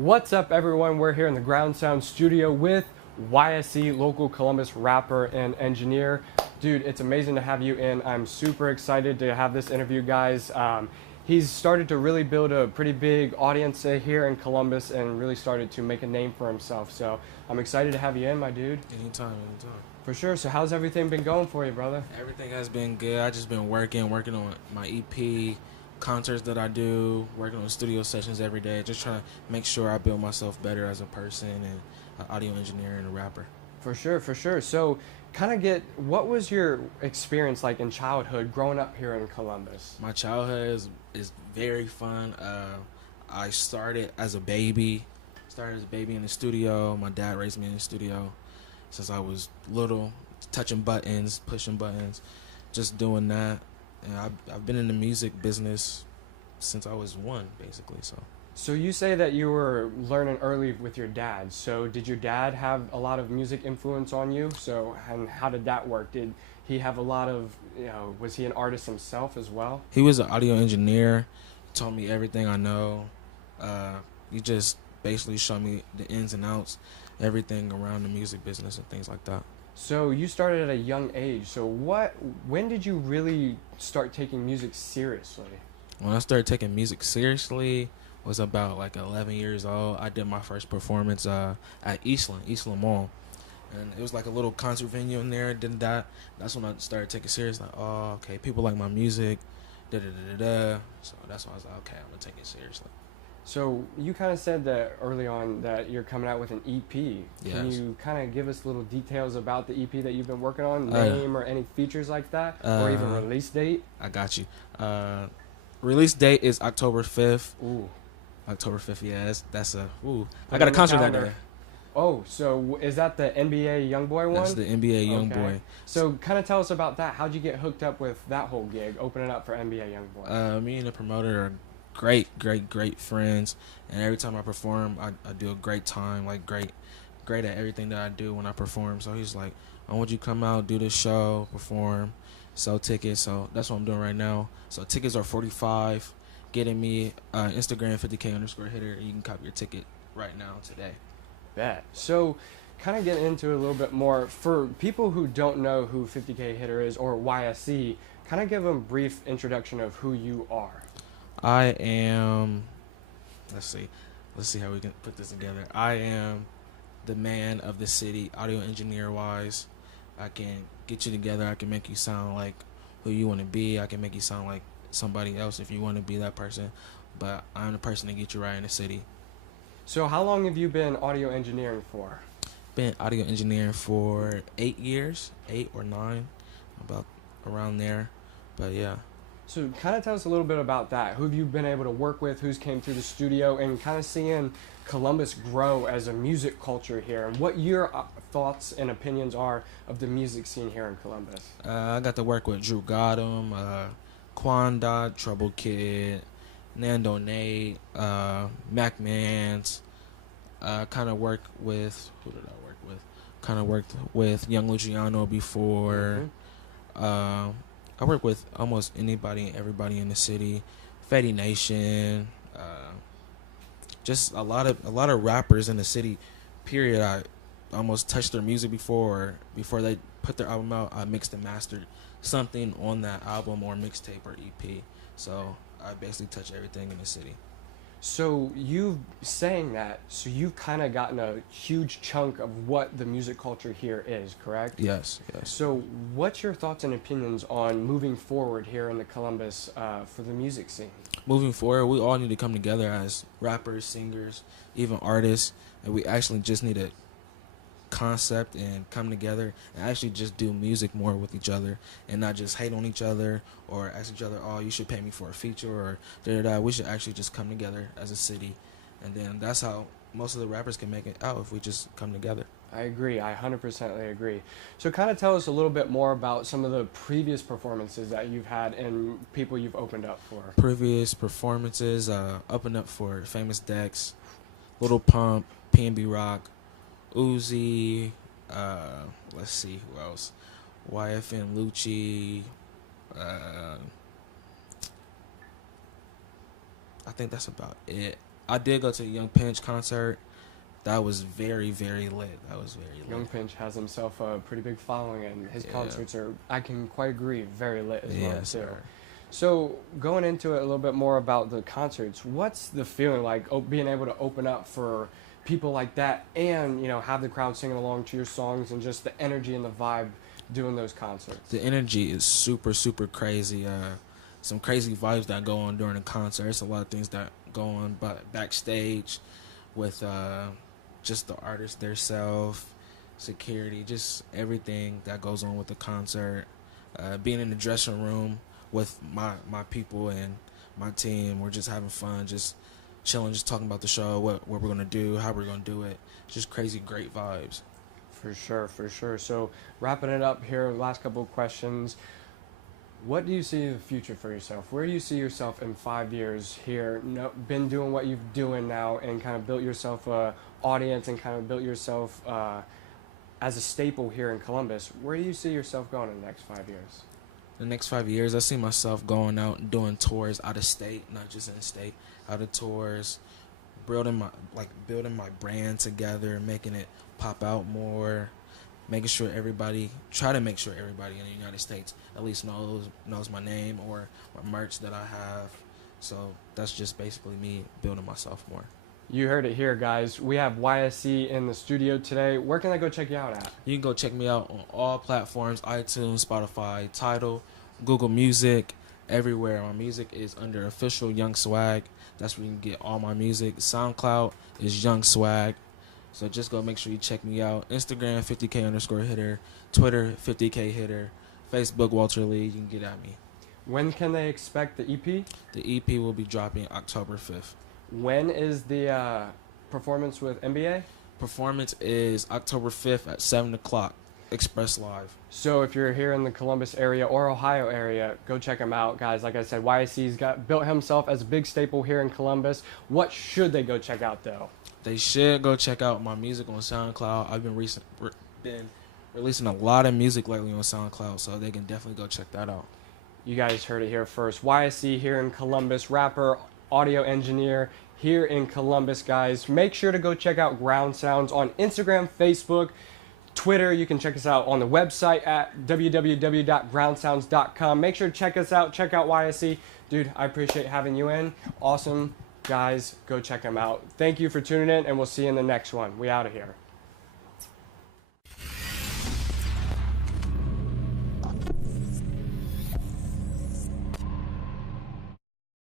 What's up, everyone? We're here in the Ground Sound studio with YSE, local Columbus rapper and engineer. Dude, it's amazing to have you in. I'm super excited to have this interview, guys. He's started to really build a pretty big audience here in Columbus and really started to make a name for himself. So I'm excited to have you in, my dude. Anytime. For sure. So how's everything been going for you, brother? Everything has been good. I just been working on my EP, concerts that I do, working on studio sessions every day, just trying to make sure I build myself better as a person and an audio engineer and a rapper. For sure, for sure. So what was your experience like in childhood growing up here in Columbus? My childhood is very fun. I started as a baby. In the studio. My dad raised me in the studio since I was little, touching buttons, pushing buttons, just doing that. And I've been in the music business since I was one, basically. So you say that you were learning early with your dad. So did your dad have a lot of music influence on you? And how did that work? Did he have a lot of, was he an artist himself as well? He was an audio engineer, taught me everything I know. He just basically showed me the ins and outs, everything around the music business and things like that. So you started at a young age. So when did you really start taking music seriously? When I started taking music seriously was about like 11 years old. I did my first performance at Eastland Mall. And it was like a little concert venue in there. Did that. That's when I started taking it serious. Like, oh, okay, people like my music. So that's why I was like, okay, I'm going to take it seriously. So you kind of said that early on that you're coming out with an EP. Can Yes. you kind of give us little details about the EP that you've been working on, name or any features like that, or even release date? I got you. Release date is October 5th. Ooh. October 5th, yeah. I got a concert that day. Oh, so is that the NBA YoungBoy one? That's the NBA YoungBoy. So kind of tell us about that. How'd you get hooked up with that whole gig, opening up for NBA YoungBoy? Me and the promoter are great friends, and every time I perform, I do a great time, like great at everything that I do when I perform. So he's like, I want you to come out, do this show, perform, sell tickets. So that's what I'm doing right now. So tickets are $45. Getting me Instagram 50K_hitter. You can copy your ticket right now today. Bet. So kind of getting into it a little bit more, for people who don't know who 50K Hitter is or YSE, kind of give them a brief introduction of who you are. I am, let's see how we can put this together. I am the man of the city, audio engineer wise. I can get you together. I can make you sound like who you want to be. I can make you sound like somebody else if you want to be that person. But I'm the person to get you right in the city. So how long have you been audio engineering for? Been audio engineering for 8 years, 8 or 9, about around there. But yeah. So kind of tell us a little bit about that. Who have you been able to work with? Who's came through the studio? And kind of seeing Columbus grow as a music culture here. And what your thoughts and opinions are of the music scene here in Columbus. I got to work with Drew Gotham, Quandot, Trouble Kid, Nando Nate, Mac Mans. Kind of worked with, who did I work with? Kind of worked with Young Luciano before. Mm-hmm. I work with almost anybody and everybody in the city. Fetty Nation, just a lot of rappers in the city. Period. I almost touched their music before they put their album out. I mixed and mastered something on that album or mixtape or EP. So I basically touch everything in the city. So you've kind of gotten a huge chunk of what the music culture here is, correct? Yes. So what's your thoughts and opinions on moving forward here in the Columbus for the music scene? Moving forward, we all need to come together as rappers, singers, even artists, and we actually just need to concept and come together and actually just do music more with each other and not just hate on each other or ask each other, oh, you should pay me for a feature or da-da-da. We should actually just come together as a city, and then that's how most of the rappers can make it out, if we just come together. I agree. I 100% agree. So kind of tell us a little bit more about some of the previous performances that you've had and people you've opened up for. Previous performances, opened up for Famous Dex, Little Pump, P&B Rock, Uzi, let's see who else, YFN Lucci, I think that's about it. I did go to the Young Pinch concert. That was very, very lit. That was very lit. Young Pinch has himself a pretty big following, and his Yeah. concerts are, I can quite agree, very lit as well, Yes, too. sir. So, going into it a little bit more about the concerts, what's the feeling like being able to open up for people like that and, you know, have the crowd singing along to your songs and just the energy and the vibe doing those concerts? The energy is super, super crazy. Some crazy vibes that go on during the concert. There's a lot of things that go on backstage with just the artists themselves, security, just everything that goes on with the concert. Being in the dressing room with my people and my team, we're just having fun, just chilling, just talking about the show, what we're going to do, how we're going to do it. Just crazy, great vibes. For sure, for sure. So, wrapping it up here, last couple of questions. What do you see in the future for yourself? Where do you see yourself in 5 years here? Been doing what you're doing now and kind of built yourself a audience and kind of built yourself as a staple here in Columbus. Where do you see yourself going in the next 5 years? The next 5 years, I see myself going out and doing tours out of state, not just in state, out of tours, building my brand together, making it pop out more, try to make sure everybody in the United States at least knows my name or my merch that I have. So that's just basically me building myself more. You heard it here, guys. We have YSE in the studio today. Where can I go check you out at? You can go check me out on all platforms: iTunes, Spotify, Tidal, Google Music, everywhere. My music is under official Young Swag. That's where you can get all my music. SoundCloud is Young Swag. So just go make sure you check me out. Instagram, 50K_hitter. Twitter, 50K hitter. Facebook, Walter Lee. You can get at me. When can they expect the EP? The EP will be dropping October 5th. When is the performance with NBA? Performance is October 5th at 7 o'clock. Express Live. So if you're here in the Columbus area or Ohio area, go check him out, guys. Like I said, YSE's built himself as a big staple here in Columbus. What should they go check out, though? They should go check out my music on SoundCloud. I've been releasing a lot of music lately on SoundCloud, so they can definitely go check that out. You guys heard it here first. YSE here in Columbus, rapper, audio engineer here in Columbus, guys. Make sure to go check out Ground Sounds on Instagram, Facebook, Twitter. You can check us out on the website at www.groundsounds.com. Make sure to check us out. Check out YSE. Dude, I appreciate having you in. Awesome. Guys, go check them out. Thank you for tuning in, and we'll see you in the next one. We out of here.